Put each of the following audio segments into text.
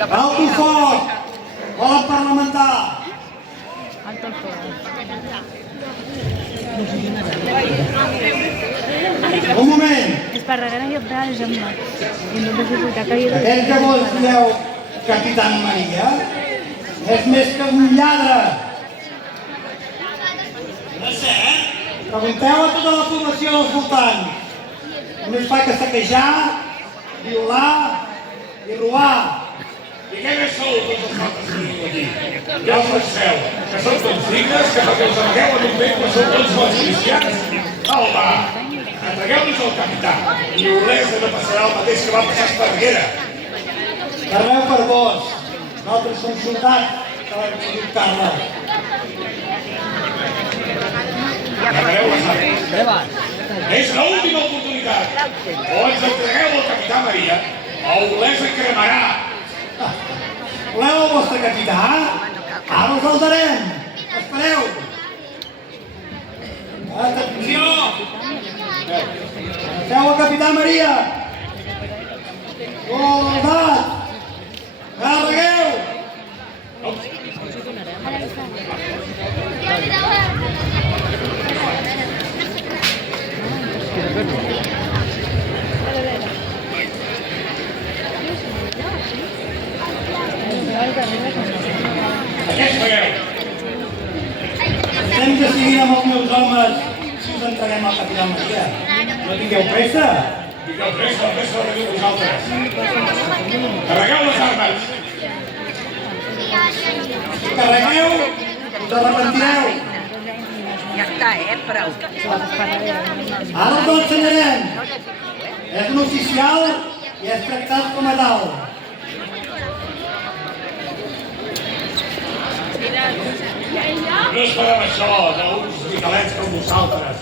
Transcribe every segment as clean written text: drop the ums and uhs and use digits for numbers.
Alto el foc! Volen parlamentar! Alto el fuego. Un moment! Esparreguera i Obral, Gemma. I no necessita que hi Aquell que vos dieu Capitán Maria és més que un lladre. No sé, pregunteu a tota la població dels voltants. Només fa que saquejar, violar i robar. I què més sou tots els altres que veniu aquí? Ja us penseu, que són tots dignes, que perquè us amagueu en un temple sou tots bons cristians? Home, entregueu-nos al capità i Olesa no passarà el mateix que va passar a Esparreguera. Parleu per vos. Nosaltres som soldats de l'Arxiduc Carles. Prepareu les armes. És l'última oportunitat. O ens entregueu al capità Maria, o Olesa cremarà. Voleu el vostre capità? Ara us el darem. Espereu. Atenció! Deixeu el capità Maria. Soldat! Carregueu! Què fareu? Estem decidint amb els meus homes si us entreguem al capità Maria. No tingueu pressa. Digueu pressa, la pressa la teniu vosaltres. Carregueu les armes. Si carregueu, us arrepentireu. Ja està, prou. Ara us ho ensenyarem. És un oficial i és tractat com a tal. No esperem això d'uns vitalets com vosaltres.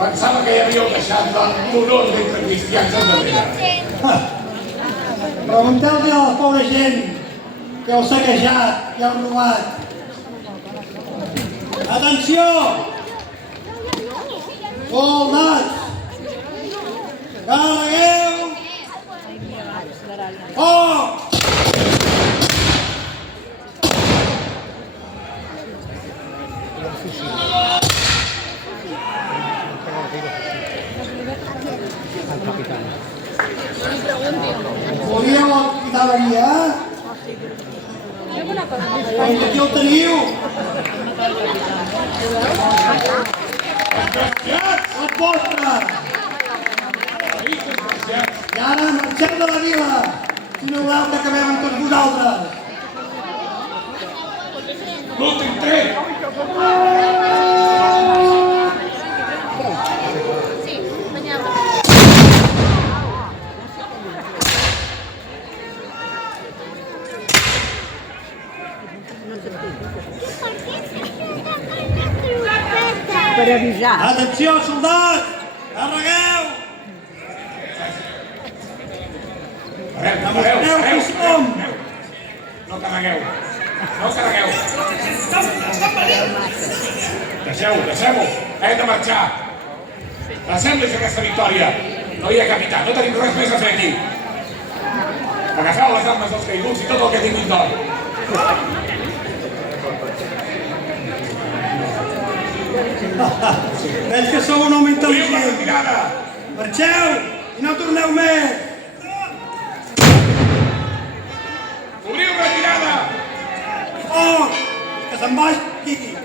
Pensava que ja havíeu deixat l'honor d'entre cristians endarrere. Pregunteu-li a la pobra gent que heu saquejat i heu robat. Atenció! Soldats! Carregueu! Foc! Volíeu el capità Maria? Doncs aquí el teniu! El vostre! I ara marxem de la vila! Si no voleu que acabem amb tots vosaltres! L'últim tret! Per avisar. Atenció, soldats! Carregueu! Demostreu qui som! No carregueu! No carregueu! Deixeu-ho! Hem de marxar! Deixem-los aquesta victòria! No hi ha capità, no tenim res més a fer aquí! Agafeu les armes dels caiguts i tot el que tinguin d'or! Veig que sou un home Obriu la intel·ligent! retirada! Marxeu i no torneu més! Obriu retirada! Foc! Que se'n vagi!